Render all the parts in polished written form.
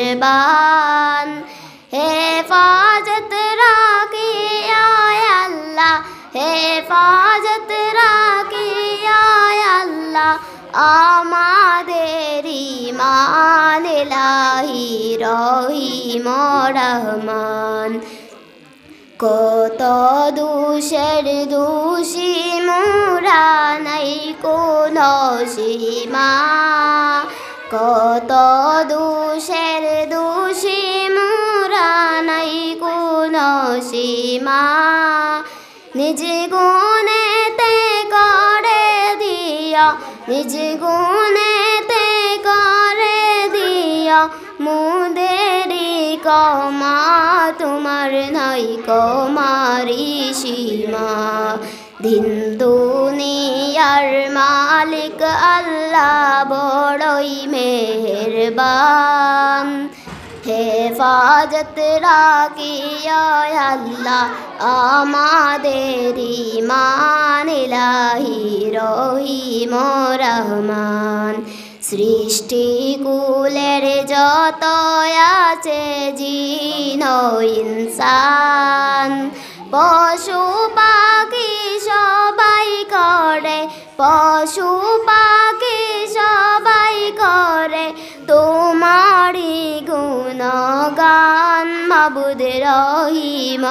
मेहरबान हेफाजत राखी आय अल्लाह हेफाजत राखी आय अल्लाह आमादेर ईमान इलाही रहीम रहमान কত দোষের দোষী মোরা নাই কোনো সীমা কত দোষের দোষী মোরা নাই কোনো সীমা নিজ গুণেতে করে দিও নিজ গুণেতে করে দিও মুদেরি কমা তোমার নাই কমারি সীমা দিন দুনিয়ার মালিক আল্লাহ বড়ই মেহেরবান হেফাজত রাখি আয় আল্লাহ আমাদের ঈমান ইলাহি রহিম রহমান সৃষ্টি কুলের যত আছে জিন ও ইনসান পশু পাখি সবাই করে পশু পাখি সবাই করে তোমারি গুণগান মাবুদ রহিম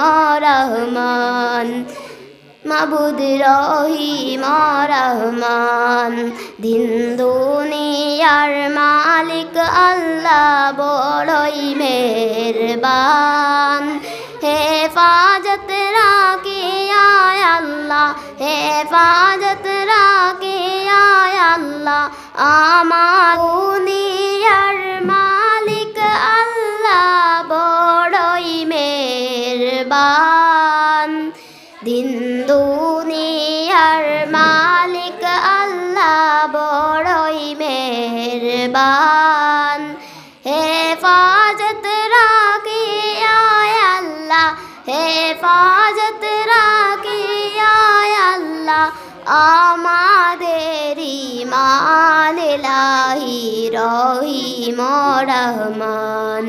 রহমান মাবুদ রহিম রহমান দিন দুনিয়ার মালিক আল্লাহ বড়ই মেহেরবান হেফাজত রাখি আয় আল্লাহ হেফাজত রাখি আয় আল্লাহ আমার দুনিয়ার মালিক আল্লাহ বড়ই মেহেরবান দিন দুনিয়ার মালিক আল্লাহ বড়ই মেহেরবান হেফাজত রাখি আয় আল্লাহ হেফাজত রাখি আয় আল্লাহ আমাদের ঈমান ইলাহি রহিম রহমান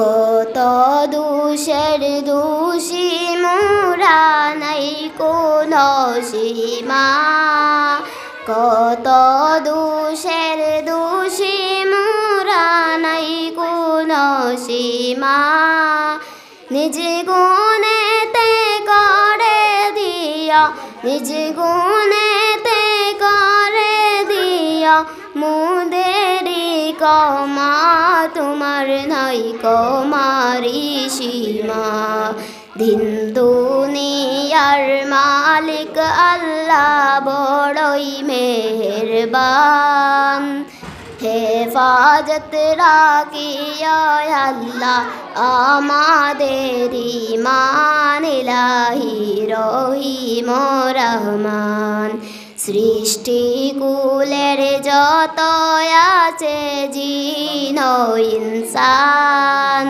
কত দোষের দোষী মোরা নাই কোনো সীমা কত দোষের দোষী মোরা নাই কোনো সীমা নিজ গুণেতে করে দিও নিজ গুণেতে করে দিও মুদেরি কমা তোমার নাই কমারি সীমা দিন দুনিয়ার মালিক আল্লাহ বড়ই মেহেরবান হেফাজত রাখি আয় আল্লাহ আমাদের ঈমান ইলাহি রহিম রহমান সৃষ্টি কুলের যত আছে জিন ও ইনসান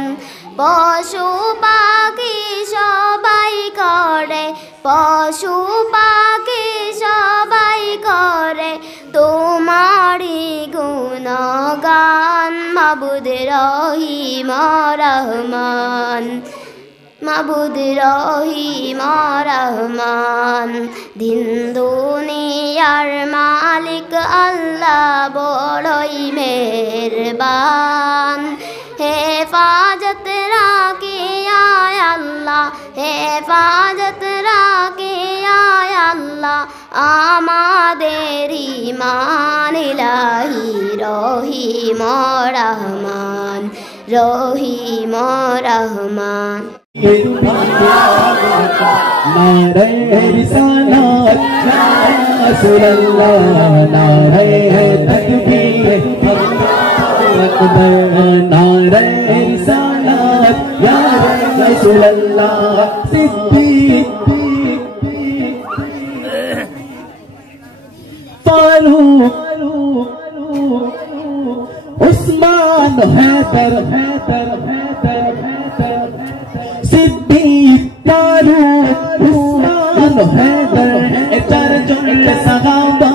পশু পাখি সবাই করে পশু পাখি সবাই করে তোমারি গুণগান মাবুদ রহিম রহমান মাবুদ রহিম রহমান দিন দুনিয়ার মালিক আল্লাহ বড়ই মেহেরবান হেফাজত রাখি আয় আল্লাহ হেফাজত রাখি আয় আল্লাহ আমাদের ঈমান ইলাহি রহিম রহমান রহিম রহমান नारे रिसालत या रसूलल्लाह नारे तकबीर अकबर नारे रिसालत या रसूलल्लाह सिद्दीक फारूक उस्मान हैदर सिद्दीक फारूक उस्मान हैदर चार जन सहाबा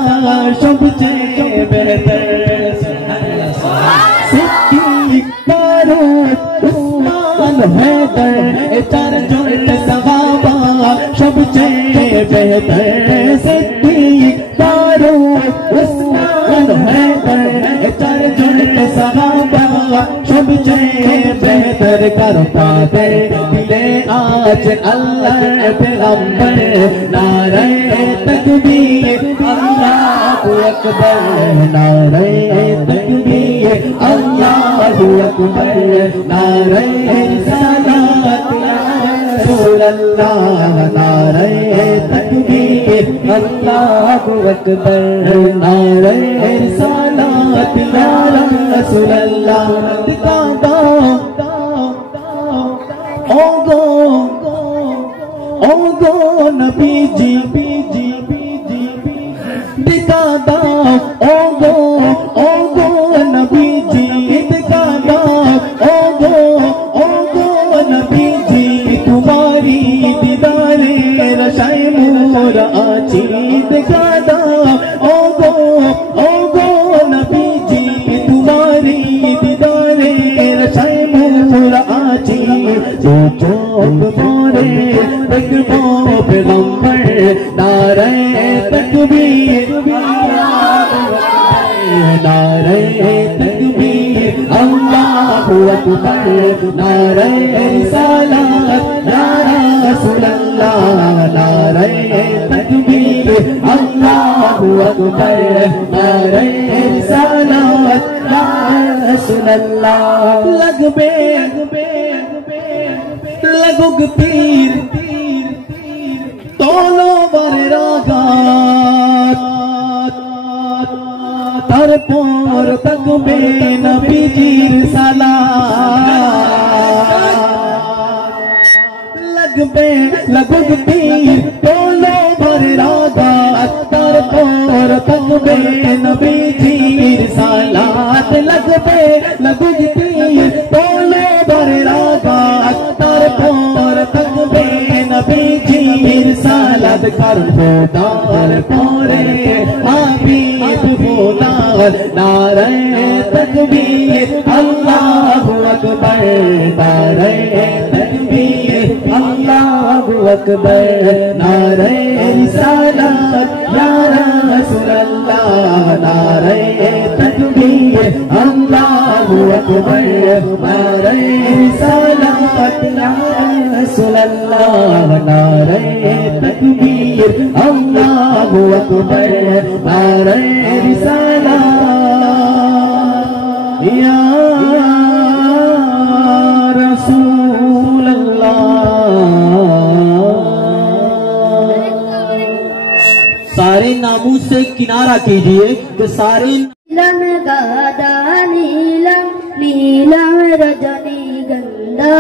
सबसे बेहतर सिद्दीक हैदर ए चार जुल्ट सहाबा सबसे बेहतर सिद्दीक फारूक उस्मान हैदर ए चार जुल्ट सहाबा सबसे बेहतर करता दे दिले आज अल्लाह पैगंबर नारे तकबीर अल्लाहु अकबर नारे तकबीर अल्लाहु अकबर नारे रिसालत या रसूल अल्लाह नारे तकबीर अल्लाहु अकबर नारे रिसालत या रसूल अल्लाह दिखा दो ओगो नबी जी दिखा दो ओगो नबी जी दिखा दो ओगो नबी जी तुम्हारी दीदारे रशाए मोर आची दिखा दो ओगो नबी जी तुम्हारी दीदारे रशाए मोर आची जो मोरे तकबो पैगंबर नारे तकबीर नारे तकबीर अल्लाहु अकबर नारे रिसालत या रसूल अल्लाह नारे तकबीर अल्लाहु अकबर नारे रिसालत या रसूल अल्लाह लगुग पीर तोलो बर रागात तारपोर तकबे नबीजीर लगुग पीर तोलो बर रागात तारपोर तकबे नबीजीर सालात लगुग पीर तोलो बर रागात तारपोर तकबे नबीजीर सालात कर दार पोरे हबीब बोलार नारे तकबीर अल्लाहु अकबर नारे तकबीर अल्लाहु अकबर नारे रिसालत या रसूल अल्लाह नारे तकबीर अल्लाहु अकबर नारे रिसालत या रसूल अल्लाह नारे तकबीर अल्लाहु अकबर नारे रिसालत या रसूल अल्लाह। सारे नामों से किनारा कीजिए तो सारे नीलम गादा नीलम नीलम रजनी गंधा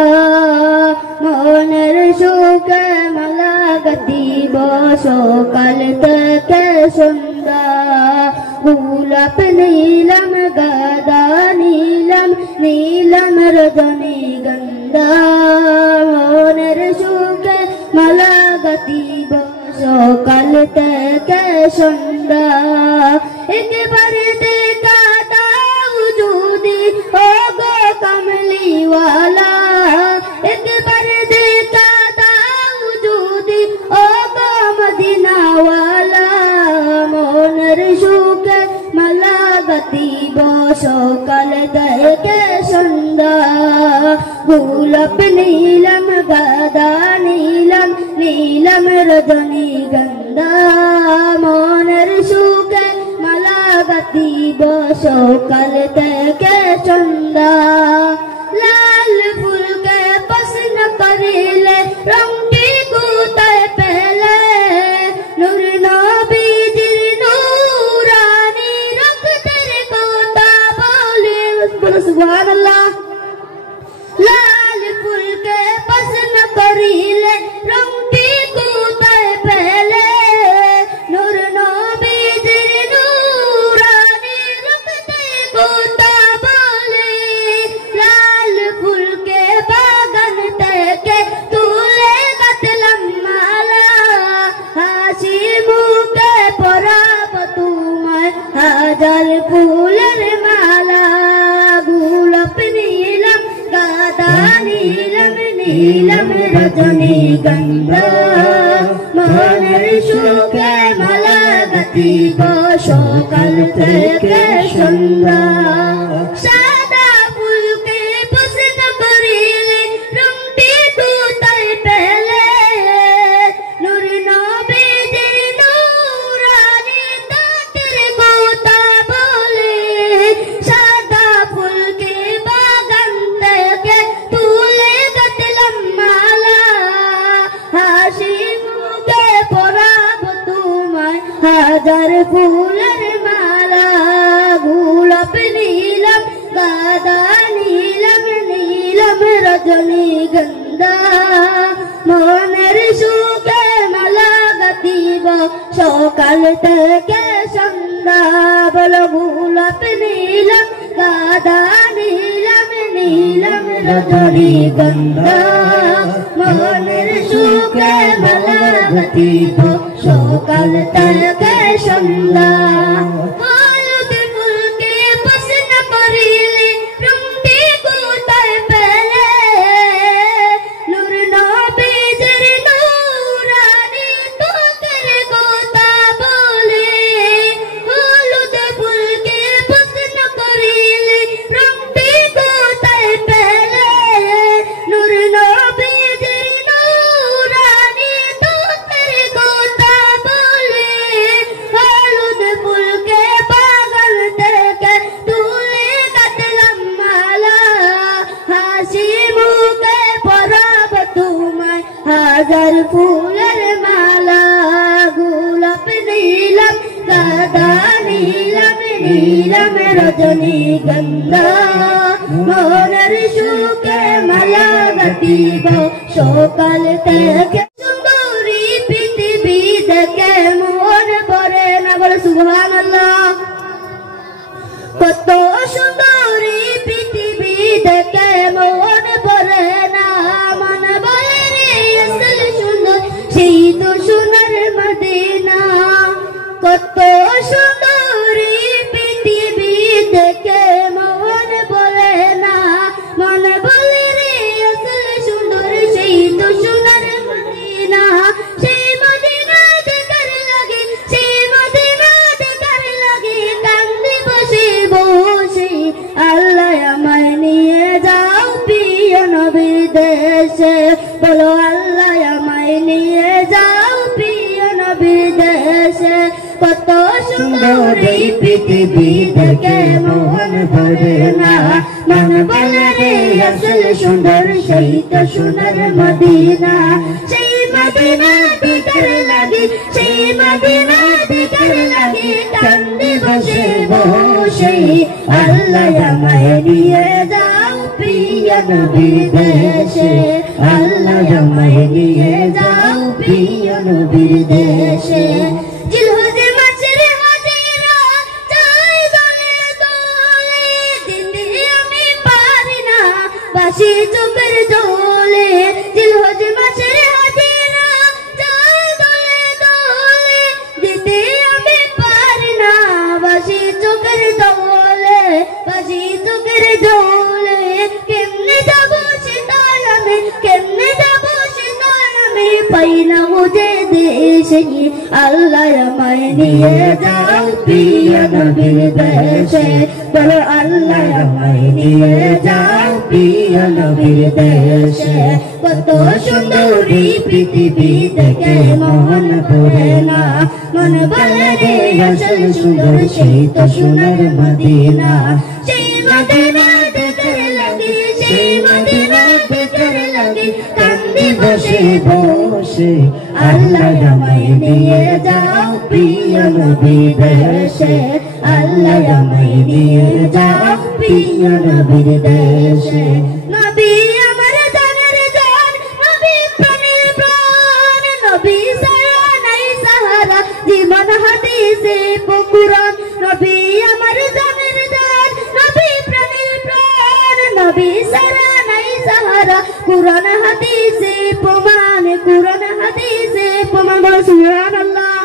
मोनर शोक मलागती बसो कल तक सुंदा गुलाब नीलम गादा नीलम नीलम रजनी गंधा मोनर शोक मलागती बसो कल तक सुंदा एक बार देखा था वजूदी हो गो कमली वाला एक बार देखा था वजूदी हो गो मदीना वाला मोनर शूक मलागती बोसो कल के सुंदा गुलाब नीलम गादा नीलम नीलम रजनी गंधा मोनर शूक मलागती बोसो कल के चंदा लाल फूल के पसंद करेले रंगी गुते पहले नूर नबी दिल नूरानी रख तेरे कोता बोले सुभान अल्लाह लाल फूल के पसंद करेले रंगी गुते पहले नूर नबी दिल नूरानी रख तेरे कोता बोले लाल फूल के बागन तके तूले कतलम माला हाशिमू के पराब तुम्हें हाजल फूलर माला गुलाब नीलम गादा नीलम নীলম রজনীগন্ধা মনের সুখে মালা গাঁথিব সকাল থেকে সন্ধ্যা সাদা ফুলকে পছন্দ করিলে রংটি কোথায় পেলে নূর নবীজির নূরানি দাঁতের কথা বলে সাদা ফুলকে বাগান থেকে তুলে গাঁথলাম মালা হাসি মুখে পরাব তোমায় হাজার ফুলের মালা গোলাপ নীলম গাঁদা নীলম নীলম রজনীগন্ধা মনের সুখে মালা গাঁথিব সকাল থেকে সন্ধ্যা বলো গোলাপ নীলম গাঁদা নীলম নীলম রজনীগন্ধা মনের সুখে মালা গাঁথিব সকাল থেকে সন্ধ্যা হলুদ ফুলকে পছন্দ করিলে রংটি কোথায় পেলে নূর নবীজির নূরানি ত্বকের কথা বলে হলুদ ফুলকে পছন্দ করিলে রংটি কোথায় পেলে নূর নবীজির নূরানি ত্বকের কথা বলে হলুদ ফুলকে বাগান থেকে তুলে গাঁথলাম মালা হাসি মুখে পরাব তোমায় হাজার ফুলের মালা গোলাপ নীলম গাঁদা নীলম নীলম রজনীগন্ধা মনের সুখে মালা গাঁথিব সকাল থেকে সুন্দরী পৃথিবী দেখে মন ভরে না বলে সুবহানাল্লাহ কত সুন্দরী পৃথিবী দেখে মন ভরে না মন বলে রে আসল সুন্দর সেই তো সোনার মদিনা কত সুন্দরী পৃথিবী দেখে মন ভরে না মন বলে রে আসল সুন্দর সেই তো সোনার মদিনা সেই মদিনা দেখার লাগে সেই মদিনা দেখার লাগে কান্দি বসে বসে আল্লাহ আমায় নিয়ে যাও প্রিয় নবীর দেশে বলো আল্লাহ আমায় নিয়ে যাও প্রিয় নবীর দেশে কত সুন্দর এই পৃথিবী দেখে মন ভরে না মন বলে রে আসল সুন্দর সেই তো সোনার মদিনা সেই মদিনা দেখার লাগে সেই মদিনা দেখার লাগে কান্দি বসে বসে আল্লাহ আমায় নিয়ে যাও প্রিয় নবীর দেশে আল্লাহ আমায় নিয়ে যাও প্রিয় নবীর দেশে জিলহজ মাসের হাজিরা চাই দলে দলে দিতে আমি পারি না বাসি চোখের জলে জিলহজ মাসের হাজিরা চাই দলে দলে দিতে আমি পারি না বাসি চোখের জলে বাসি চোখের জলে কেমনে যাবো সে তালামে কেমনে যাবো সে তালামে পাই না বুঝে দেশে আল্লাহ আমায় নিয়ে যাও প্রিয় নবীর দেশে বলো আল্লাহ আমায় নিয়ে যাও প্রিয় নবীর দেশে কত সুন্দরী পৃথিবী দেখে মন ভরে না মন বলে রে আসল সুন্দর সেই তো সোনার মদিনা সেই মদিনা দেখার লাগে সেই মদিনা দেখার লাগে কান্দি বসে বসে আল্লাহ আমায় নিয়ে যাও প্রিয় নবীর দেশে আল্লাহ আমায় নিয়ে যাও প্রিয় নবীর দেশে নবী আমার জানের জান নবী প্রাণের প্রাণ নবী ছাড়া নাই সাহারা জীবন হাদিসে কুরআন নবী আমার জানের জান নবী প্রাণের প্রাণ নবী ছাড়া নাই সাহারা কুরআন হাদিসে প্রমাণ কুরআন হাদিসে প্রমাণ বল সুবহানাল্লাহ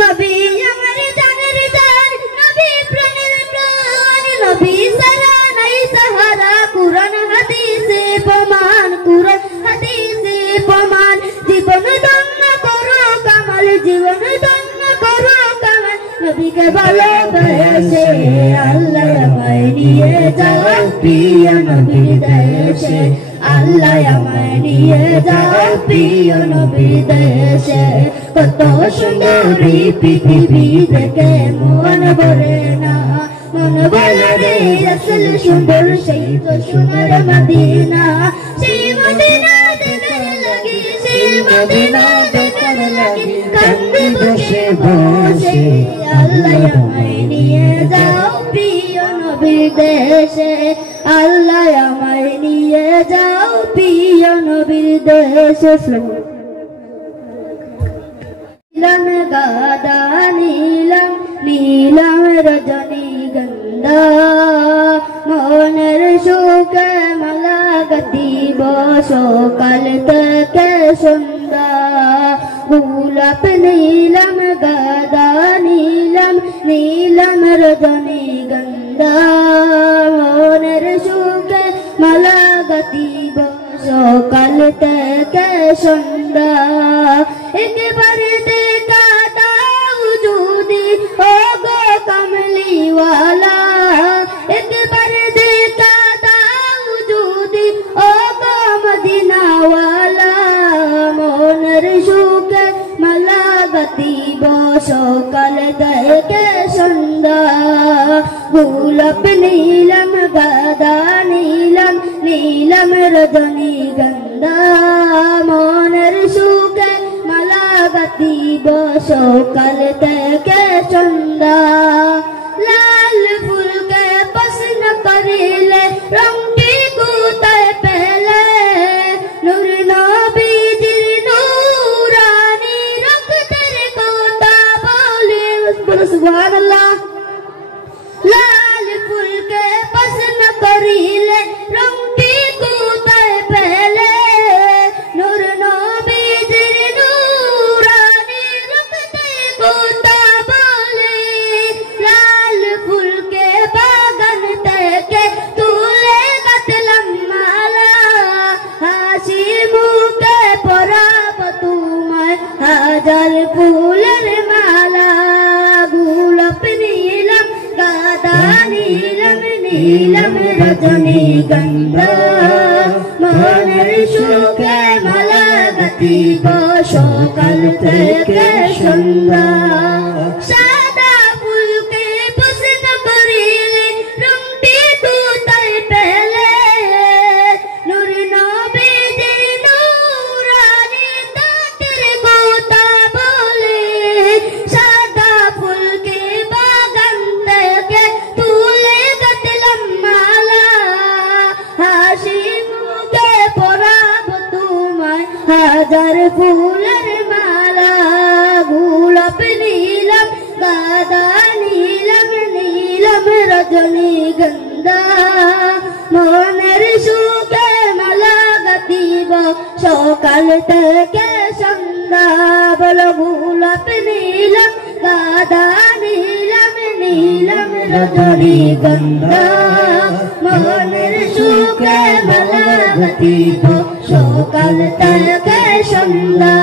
নবী আমার জানের জান নবী প্রাণের প্রাণ নবী ছাড়া নাই সাহারা কুরআন হাদিসে প্রমাণ নবীকে ভালোবেসে আল্লাহ আমায় নিয়ে যাও প্রিয় নবীর দেশে আল্লাহ আমায় নিয়ে যাও প্রিয় নবীর দেশে কত সুন্দরী পৃথিবী দেখে মন ভরে না মন বলে রে আসল সুন্দর সেই তো সোনার মদিনা সেই মদিনা দেখার লাগি সেই মদিনা দেখার লাগি কান্দে বসে বসে আল্লাহ আমায় নিয়ে যাও প্রিয় নবীর দেশে আল্লাহ আমায় নিয়ে যাও প্রিয় নবীর দেশে নীলম গাদা নীলম নীলম রজনীগন্ধা মনের সুখে মালা গাঁথিব সকাল থেকে সন্ধ্যা গোলাপ নীলম গাদা নীলম নীলম রজনীগন্ধা মনের সুখে মালা গাঁথিব সকাল থেকে সন্ধ্যা একবার দেখা দাও যদি ও গো কমলিওয়ালা একবার দেখা দাও যদি ও গো মদিনাওয়ালা মনের সুখে মালা গাঁথিব সকাল থেকে সন্ধ্যা গোলাপ নীলম গাদা নীলম নীলম রজনীগন্ধা মনের সুখে মালা গাঁথিব সকাল থেকে সন্ধ্যা লাল ফুলকে পছন্দ করিলে রংটি কোথায় পেলে নূর নবীজির নূরানি রক্তের কথা বলে সুবহানাল্লাহ লাল ফুলকে পছন্দ করিলে রংটি কোথায় পেলে নূর নবীজির নূরানি রক্তের কথা বলে লাল ফুলকে বাগান থেকে তুলে গাঁথলাম মালা হাসি মুখে পরাব তোমায় হাজার ফুলের মালা গোলাপ নীলম গাদা নীলম নীলম রজনীগন্ধা মনের সুখে মালা গাঁথিব সকাল থেকে সন্ধ্যা সাদা ফুলকে পছন্দ করিলে রংটি কোথায় পেলে নূর নবীজির নূরানি দাঁতের কথা বলে সাদা ফুলকে বাগান থেকে তুলে গাঁথলাম মালা হাসি মুখে পরাব তোমায় হাজার ফুলের মালা গোলাপ নীলম গাদা নীলম নীলম রজনীগন্ধা মনের সুখে মালা গাঁথিব সকাল থেকে সন্ধ্যা বলো গোলাপ নীলম গাদা নীলম নীলম রজনীগন্ধা মনের সুখে মালা গাঁথিব সকাল থেকে সন্ধ্যা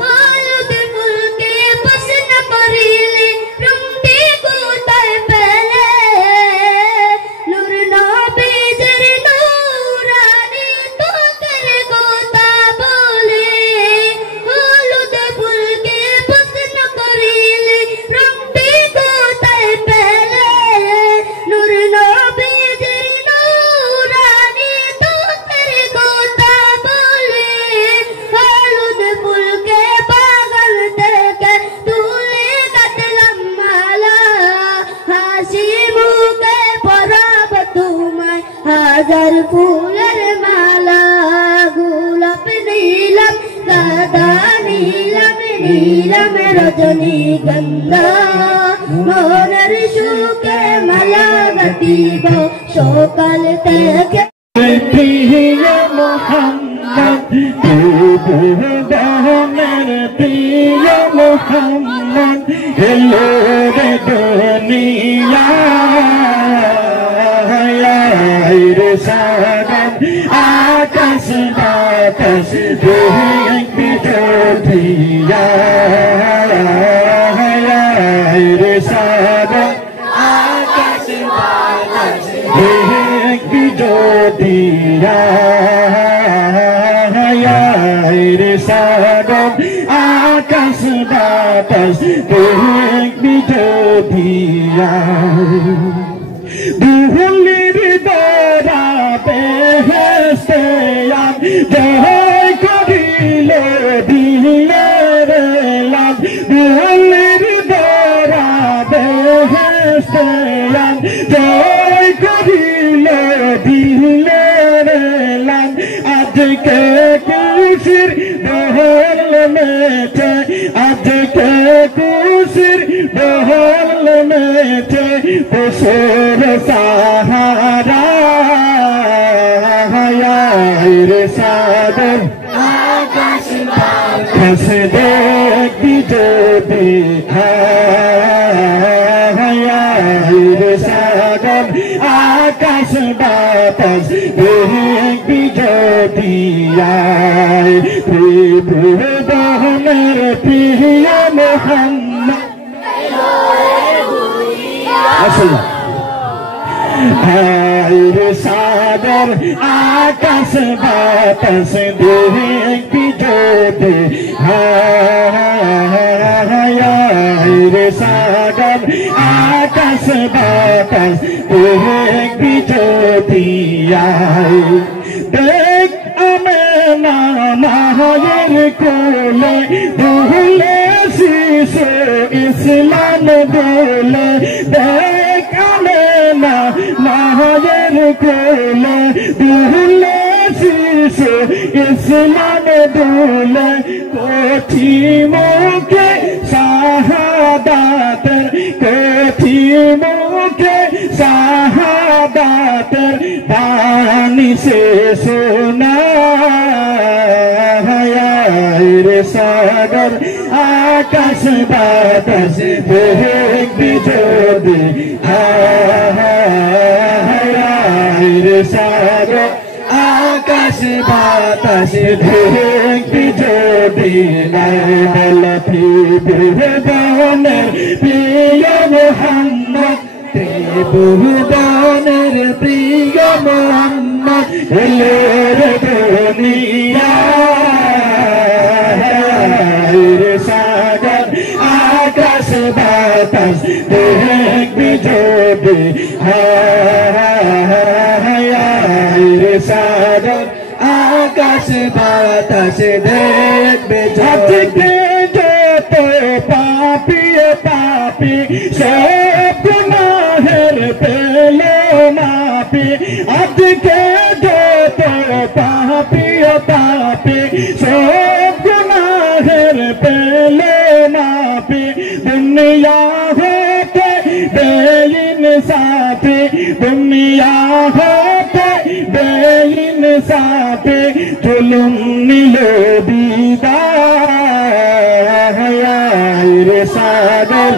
হলুদ ফুলকে পছন্দ করিলে রংটি কোথায় পেলে নূর নবীজির নূরানি তোকের কথা বলে হলুদ ফুলকে পছন্দ করিলে রংটি কোথায় পেলে নূর নবীজির নূরানি তোকের কথা বলে হলুদ ফুলকে বাগান থেকে তুলে গাঁথলাম মালা হাসি মুখে পরাব তোমায় হাজার ফুলের মালা গোলাপ নীলম গাদা নীলম নীলম রজনীগন্ধা মনের সুখে মালা গাঁথিব সকাল থেকে প্রিয় মোহাম্মদ দহনের প্রিয় মোহাম্মদ এলো রে দুনিয়ায় রে সাগর আকাশ বাতাস দিয়া রে সাগর দেখবি যদি রে সাগর আকাশ বাতাস দেখবি যদি দুহুলির দরা বেহেশতে জয় করিলে দিলের লাভ দুহুলির দরা বেহেশতে জয় করিলে দিলের লাভ আজকে খুশির দোহল মেছে আজকে খুশির দোহল মেছে বসর সাহারা রে সাগর আকাশ বাতাস দেখবি যদি রে সাগর আকাশ বাতাস দেখবি যদি দহনের প্রিয় মোহাম্মদ রে সাগর আকাশ বাতাস দেখবি যদি রে সাগর আকাশ বাতাস দেখবি যদি দেখ আমেনা মায়ের কোলে দুলে শিশু ইসলাম বলে দেখ আমেনা মায়ের কোলে দুলে শিশু ইসলাম বলে কোঠি মুখে শাহাদাতের কোঠি মুখে শাহাদাতের বাণী সে শোনা রে সাগর আকাশ বাতাস দেখবি যদি রে সাগর আকাশ বাতাস দেখবি যদি বলতি বহুদানের প্রিয় মোহাম্মদ বহুদানের প্রিয় মোহাম্মদ এলের দুনিয়া রে সাগর আকাশ বাতাস দেখবি যদি রে সাগর আকাশ বাতাস দেখবে ঝাঁচকে যত পাপি পাপি সব গুনাহের পেলে মাপি আজকে যত পাপি পাপি সব গুনাহের পেলে মাপি দুনিয়া হতে বেইনসাফি দুনিয়া হতে বেইনসাফি জুলুম নিল বিদায় রে সাগর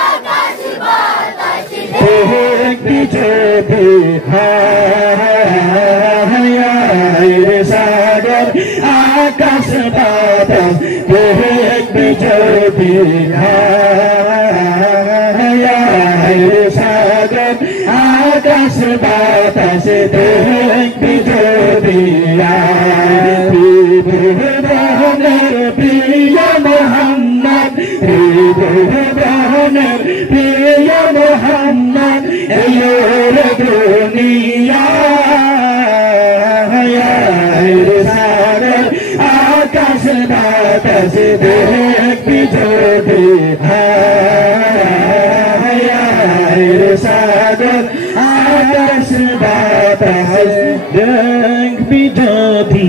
আকাশ বাতাস দেখবি যদি রে সাগর আকাশ বাতাস দেখবি যদি রে সাগর আকাশ বাতাস দেখবি যদি বহুদানের প্রিয় মোহাম্মদ বহুদানের প্রিয় মোহাম্মদ এলোর দুনিয়া রে সাগর আকাশ বাতাস দেখবি যদি রে সাগর আকাশ বাতাস দেখবি যদি